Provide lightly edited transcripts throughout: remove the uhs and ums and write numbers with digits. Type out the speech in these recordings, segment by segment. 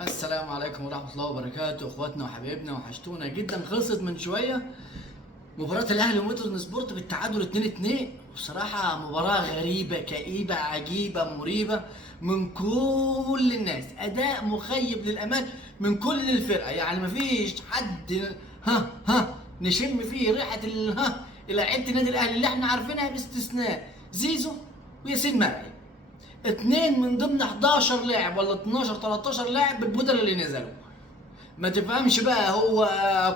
السلام عليكم ورحمة الله وبركاته، اخواتنا وحبايبنا، وحشتونا جدا. خلصت من شوية مباراة الاهلي ومودرن سبورت بالتعادل 2-2. بصراحة مباراة غريبة كئيبة عجيبة مريبة من كل الناس، اداء مخيب للامال من كل الفرقة. يعني مفيش حد نشم فيه ريحة لعيبة النادي الاهلي اللي احنا عارفينها باستثناء زيزو وياسين مرعي. اتنين من ضمن 11 لاعب ولا 12 13 لاعب بالبودلة اللي نزلوا. ما تفهمش بقى، هو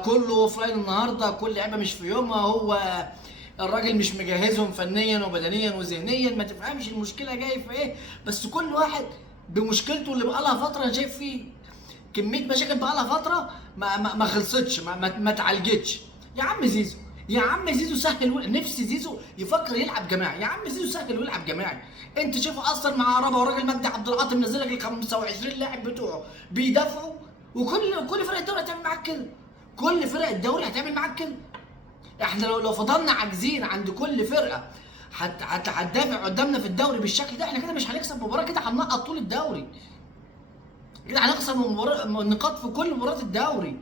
كله فلاين النهارده، كل لعيبه مش في يومها، هو الراجل مش مجهزهم فنيا وبدنيا وذهنيا. ما تفهمش المشكله جايه في ايه، بس كل واحد بمشكلته اللي بقالها فتره. انا شايف فيه كميه مشاكل بقالها فتره ما خلصتش، ما اتعالجتش. يا عم زيزو، يا عم زيزو سهل، نفسي زيزو يفكر يلعب جماعي. يا عم زيزو سهل ويلعب جماعي. انت شوف اصلا مع عربه والراجل مجدي عبد العاطي منزل لك ال 25 لاعب بتوعه بيدافعوا، وكل فرق الدوري هتعمل معاك كده. كل فرق الدوري هتعمل معاك كده. احنا لو فضلنا عاجزين عند كل فرقه هتدافع قدامنا في الدوري بالشكل ده، احنا كده مش هنكسب مباراه، كده هننقط طول الدوري، كده هنخسر نقاط في كل مباراه الدوري.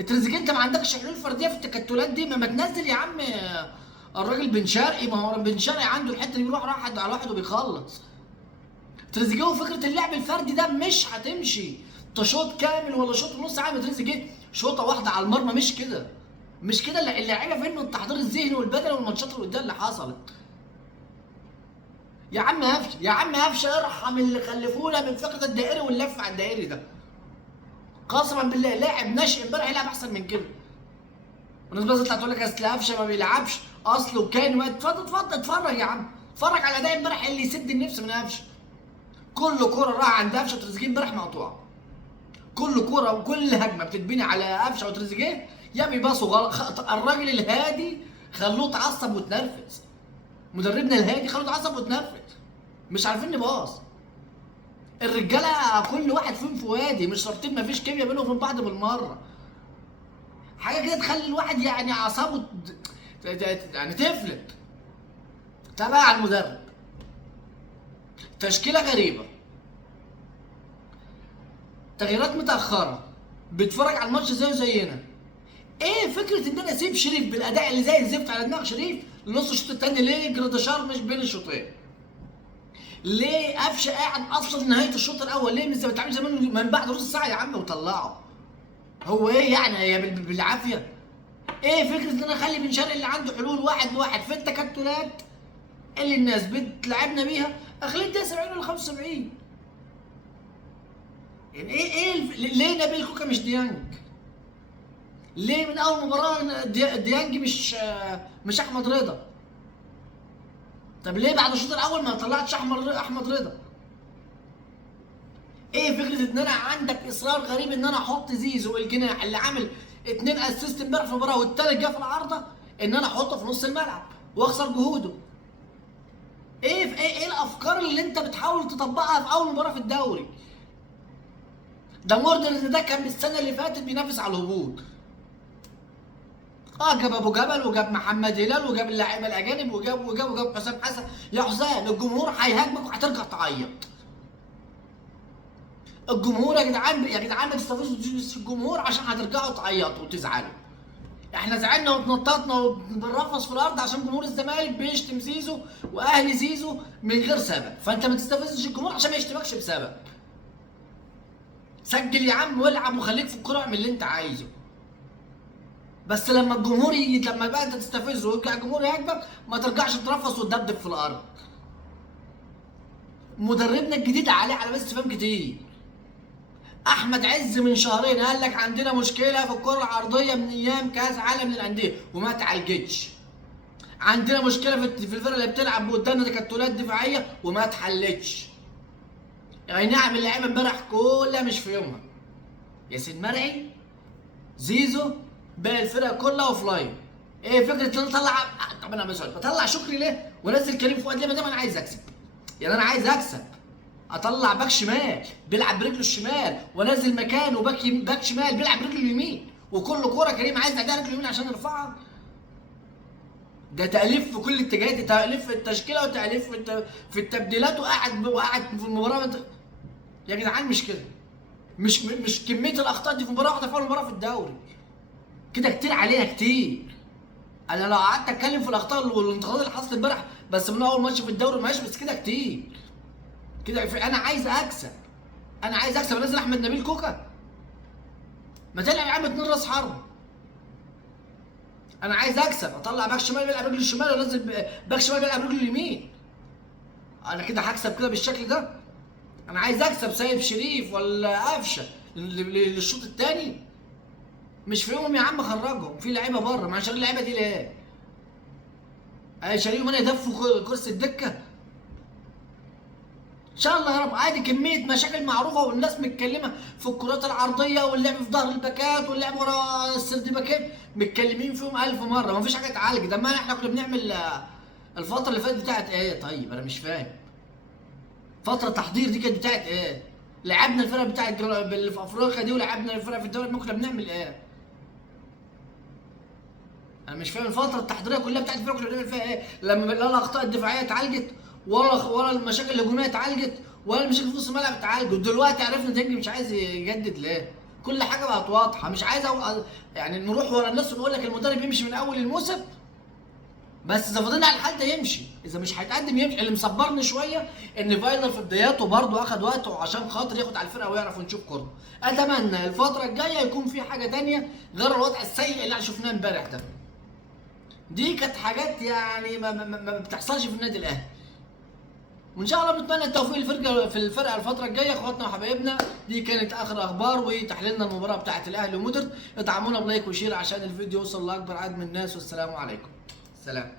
التريزيجيه انت ما عندكش حلول فرديه في التكتلات دي، ما تنزل يا عم الراجل بن شرقي. ما هو بن شرقي عنده الحته دي، بيروح واحد على واحد وبيخلص. تريزيجيه وفكره اللعب الفردي ده مش هتمشي. تشوط كامل ولا شوط ونص عامل تريزيجيه شوطه واحده على المرمى، مش كده. مش كده اللعيبه فين من التحضير الذهني والبدني والماتشات اللي قدام اللي حصلت. يا عم هفشه، يا عم هفشه ارحم اللي خلفونا من فكره الدائري واللف على الدائري ده. قسما بالله لاعب ناشئ امبارح يلعب احسن من كده. والناس بس تطلع تقول لك اصل قفشه ما بيلعبش، اصله كان اتفضل اتفضل اتفرج يا عم، اتفرج على اداء امبارح اللي يسد النفس من قفشه. كل كوره راح عند قفشه وتريزيجيه امبارح مقطوعه. كل كوره وكل هجمه بتتبني على قفشه وتريزيجيه يا بيباصوا غلط. الراجل الهادي خلوه اتعصب وتنرفز. مدربنا الهادي خلوه اتعصب وتنرفز. مش عارفين نباص. الرجاله كل واحد فيهم في وادي، مش رابطين، مفيش كيمياء بينهم وبين بعض بالمره. حاجه كده تخلي الواحد يعني اعصابه يعني تفلت. تابع المدرب، تشكيله غريبه، تغييرات متاخره، بيتفرج على الماتش زيه زينا. ايه فكره ان انا اسيب شريف بالاداء اللي زي الزفت على دماغ شريف لنص الشوط الثاني؟ ليه جراديشار مش بين الشوطين؟ ليه قفشه قاعد اصلا نهايه الشوط الاول؟ ليه مش زي ما بتعمل زمان من بعد نص ساعه يا عم وطلعه؟ هو ايه يعني هي بالعافيه؟ ايه فكره ان انا اخلي بن شرقي اللي عنده حلول واحد لواحد في التكتلات اللي الناس بتلعبنا بيها، اخليه ده 70 ولا 75؟ يعني ايه ليه نبيل كوكا مش ديانج؟ ليه من اول مباراه ديانج مش احمد رضا؟ طب ليه بعد الشوط الاول ما طلعتش احمد رضا؟ ايه فكره ان انا عندك اصرار غريب ان انا احط زيزو الجناح اللي عامل 2 اسيست امبارح في المباراه والتالت جه في العارضه، ان انا احطه في نص الملعب واخسر جهوده؟ ايه الافكار اللي انت بتحاول تطبقها في اول مباراه في الدوري؟ ده موردن ده كان السنه اللي فاتت بينافس على الهبوط. جاب ابو جبل وجاب محمد هلال وجاب اللاعيبه الاجانب وجاب حسام حسن. يا حسام الجمهور هيهاجمك وهترجع تعيط. الجمهور يا جدعان، يا جدعان ما تستفزوش الجمهور عشان هترجعوا تعيطوا وتزعلوا. احنا زعلنا واتنططنا وبنرفص في الارض عشان جمهور الزمالك بيشتم زيزو واهلي زيزو من غير سبب، فانت ما تستفزش الجمهور عشان ما يشتمكش بسبب. سجل يا عم والعب وخليك في الكوره، اعمل اللي انت عايزه. بس لما الجمهور يجي، لما بقى انت تستفزه ويرجع الجمهور يهاجمك، ما ترجعش ترفص وتدبدب في الارض. مدربنا الجديد عليه بس استفهام كتير. احمد عز من شهرين قال لك عندنا مشكله في الكره العرضيه من ايام كاس عالم للانديه وما اتعالجتش. عندنا مشكله في الفرقه اللي بتلعب قدامنا تكتلات دفاعيه وما اتحلتش. اي نعم اللعيبه امبارح كلها مش في يومها. ياسين مرعي، زيزو، باقي الفرقه كلها اوف لاين. ايه فكره ان انا اطلع؟ طب انا مثلا بطلع شكري ليه وانزل كريم فؤاد ليه؟ ما دام انا عايز اكسب. يعني انا عايز اكسب، اطلع باك شمال بيلعب برجله الشمال وانزل مكانه باك شمال بيلعب برجله اليمين، وكل كوره كريم عايز يعديها رجله اليمين عشان يرفعها. ده تأليف في كل الاتجاهات، تأليف في التشكيله وتأليف في التبديلات، وقاعد في المباراه. يا جدعان مش كده. مش كميه الاخطاء دي في مباراه واحده في اول مباراه في الدوري. كده كتير علينا كتير. انا لو قعدت اتكلم في الاخطاء والانتقادات اللي حصلت امبارح بس من اول ماتش في الدوري ماشي، بس كده كتير. كده انا عايز اكسب. انا عايز اكسب، انزل احمد نبيل كوكا. ما تلعب يا عم 2 راس حرب. انا عايز اكسب، اطلع باك شمال بيلعب رجله الشمال وانزل باك شمال بيلعب رجله اليمين. انا كده هكسب كده بالشكل ده؟ انا عايز اكسب سيد شريف ولا قفشه للشوط الثاني. مش في يوم يا عم خرجهم، في لعيبه بره، ما شاري اللعيبه دي ليه؟ شاريهم انا يدفوا كرسي الدكه. ان شاء الله يا رب. عادي، كميه مشاكل معروفه والناس متكلمه في الكرات العرضيه واللعب في ظهر الباكات واللعب ورا السرد باكات، متكلمين فيهم 1000 مره، ما فيش حاجه اتعالجت. اما احنا كنا بنعمل الفتره اللي فاتت بتاعت ايه؟ طيب انا مش فاهم. فتره تحضير دي كانت بتاعت ايه؟ لعبنا الفرق بتاعت اللي في افريقيا دي ولعبنا الفرق في الدوري، ما كنا بنعمل ايه؟ انا مش فاهم الفتره التحضيريه كلها بتاعت الفرق كنا بنعمل فيها ايه؟ لما لا الاخطاء الدفاعيه اتعالجت ولا المشاكل الهجوميه اتعالجت ولا المشاكل في نص الملعب اتعالجت. دلوقتي عرفنا تاني مش عايز يجدد ليه؟ كل حاجه بقت واضحه. مش عايز يعني نروح ورا الناس ونقول لك المدرب يمشي من اول الموسم، بس اذا فضلنا على الحال ده يمشي، اذا مش هيتقدم يمشي. اللي مصبرني شويه ان فايلر في بداياته برضه اخد وقته عشان خاطر ياخد على الفرقه ويعرف نشوف كورته. اتمنى الفتره الجايه يكون في حاجه تانيه غير الوضع السيء اللي احنا شفناه امبارح ده. دي كانت حاجات يعني ما بتحصلش في النادي الاهلي. وان شاء الله بنتمنى التوفيق للفرقه في الفرقه الفتره الجايه. اخواتنا وحبايبنا، دي كانت اخر اخبار وتحليلنا المباراه بتاعه الاهلي ومودرن. ادعمونا بلايك وشير عشان الفيديو يوصل لاكبر عدد من الناس، والسلام عليكم. سلام.